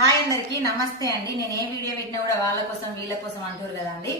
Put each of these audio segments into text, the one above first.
Hi అందరికి నమస్తే అండి. నేను ఏ వీడియో పెట్టినా కూడా వాళ్ళ కోసం వీళ్ళ కోసం అంటారు కదండి.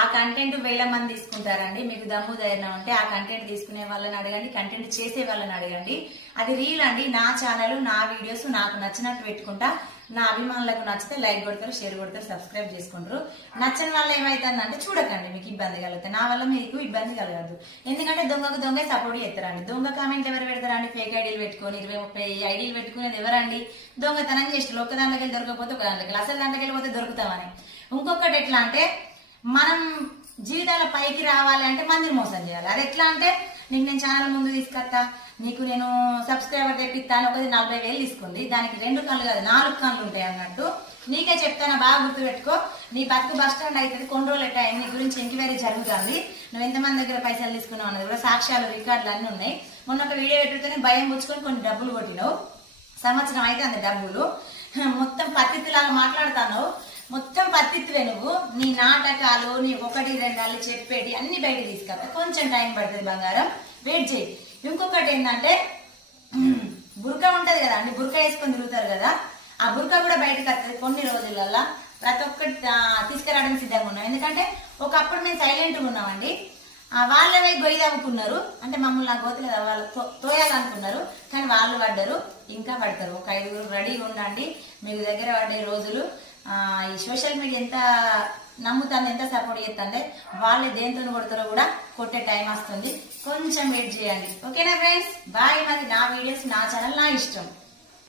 ఆ కంటెంట్ వేల మంది తీసుకుంటారండి. మీకు దమ్ము ధైర్యం ఉంటే ఆ కంటెంట్ తీసుకునే వాళ్ళని అడగండి కంటెంట్ చేసే వాళ్ళని అడగండి. అది రీల్ అండి. నా ఛానల్ నా వీడియోస్ నాకు నచ్చినట్టు పెట్టుకుంటా. నా అభిమానులకు నచ్చితే లైక్ కొడతారు షేర్ కొడతారు సబ్స్క్రైబ్ చేసుకుంటారు. నచ్చని వల్ల ఏమవుతుందంటే చూడకండి మీకు ఇబ్బంది కలుగుతాయి నా వల్ల మీకు ఇబ్బంది కలగదు ఎందుకంటే దొంగకు దొంగ సపోర్ట్ చేస్తారండి. దొంగ కామెంట్లు ఎవరు పెడతారండి? ఫేక్ ఐడీలు పెట్టుకొని ఇరవై ముప్పై ఐడీలు పెట్టుకునేది ఎవరండి? దొంగతనం చేస్తారు. ఒక దాంట్లోకి వెళ్ళి దొరకకపోతే ఒక దాంట్లోకి అసలు దాంట్లోకి వెళ్ళిపోతే దొరుకుతామని. ఇంకొకటి ఎట్లా అంటే మనం జీవితంలో పైకి రావాలి అంటే మందిని మోసం చేయాలి. అది ఎట్లా అంటే నీకు నేను ఛానల్ ముందు తీసుకొస్తా నీకు నేను సబ్స్క్రైబర్ తెప్పిస్తాను. ఒకటి నలభై వేలు తీసుకుంది దానికి రెండు కళ్ళు కాదు నాలుగు కళ్ళు ఉంటాయి అన్నట్టు. నీకే చెప్తాను బాగా గుర్తుపెట్టుకో. నీ బతుకు బస్ స్టాండ్ అవుతుంది. కొన్ని రోజులు ఎట్లా నీ గురించి ఎంక్వైరీ జరుగుతుంది. నువ్వు ఎంతమంది దగ్గర పైసలు తీసుకున్నావు అన్నది కూడా సాక్ష్యాలు రికార్డులు అన్నీ ఉన్నాయి. మొన్న ఒక వీడియో పెట్టుతేనే భయం పుచ్చుకొని కొన్ని డబ్బులు కొట్టినావు. సంవత్సరం అయితే అంత డబ్బులు. మొత్తం పత్తిలాగా మాట్లాడుతున్నావు. మొత్తం పత్తిత్తువే నువ్వు. నీ నాటకాలు నీ ఒకటి రెండాలు చెప్పేటి అన్ని బయట తీసుకొస్తా కొంచెం టైం పడుతుంది బంగారం. వెయిట్ చేయి. ఇంకొకటి ఏంటంటే బురక ఉంటుంది కదా అండి బురక వేసుకొని తిరుగుతారు కదా ఆ బురక కూడా బయటకు వస్తుంది కొన్ని రోజులల్లా. ప్రతి ఒక్కటి తీసుకురావడానికి సిద్ధంగా ఉన్నాం ఎందుకంటే ఒకప్పుడు మేము సైలెంట్గా ఉన్నామండి. వాళ్ళవే గొయ్యి తవ్వుకున్నారు. అంటే మమ్మల్ని నా గోతులు వాళ్ళు తో- తోయాలనుకున్నారు. కానీ వాళ్ళు పడ్డారు ఇంకా పడతారు. ఒక ఐదుగురు రెడీగా ఉండండి. మీకు దగ్గర పడ్డే రోజులు. ఈ సోషల్ మీడియా ఎంత నమ్ముతాను ఎంత సపోర్ట్ చేస్తుంటే వాళ్ళు దేంతో కొడతారో కూడా కొట్టే టైం వస్తుంది. కొంచెం వెయిట్ చేయండి. ఓకేనా ఫ్రెండ్స్ బాయ్ మరి నా వీడియోస్ నా ఛానల్ నా ఇష్టం.